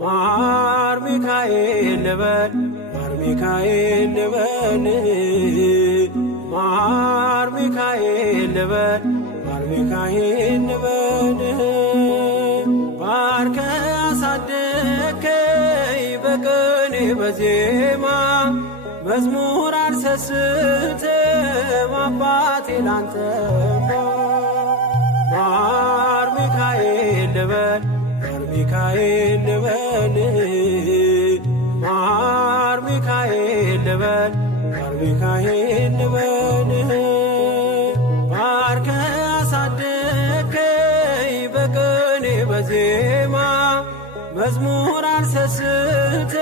ማር ሚካኤል ልበል ማር ሚካኤል ልበል ማር ሚካኤል ልበል ማር ሚካኤል ልበል ባርከ አሳደከኝ በቅኔ በዜማ መዝሙር አልሰስትም አባቴ ላንተማ ማር ሚካኤል ልበል ማር ሚካኤል ልበል ማር ሚካኤል ልበል ማር ሚካኤል ልበል ባርከ አሳደከኝ በቅኔ በዜማ መዝሙር አልሰስትም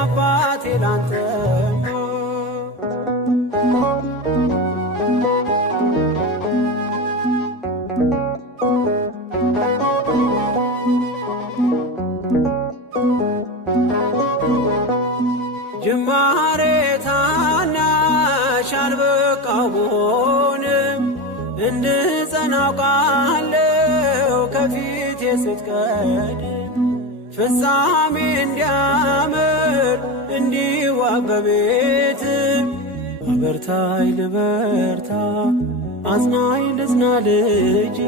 አባቴ ላንተማ ጅማሬ ታናሽ አልበቃው ብሆንም እንድጸና አውቃለሁ ከፊቴ ስትቀድም ፍጻሜ እንዲያምር እንዲዋብ በቤት አበርታይ ልበርታ አጽናኝ ልጽና ልጅ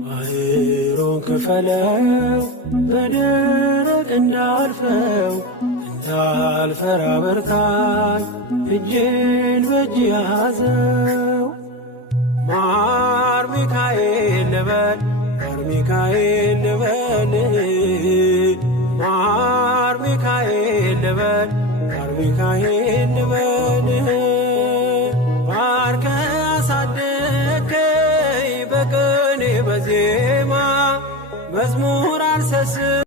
ባህሩን ክፈለው በደረቅ እንዳልፈው እንዳልፈራ በርታኝ እጄን በእጅ ያዘው ማር ሚካኤል ልበል ማር ሚካኤል ልበል ማር ሚካኤል ልበል ማር ሚካኤል ልበል ባርከ አሳደከኝ በቅኔ በዜማ መዝሙር አልሰስትም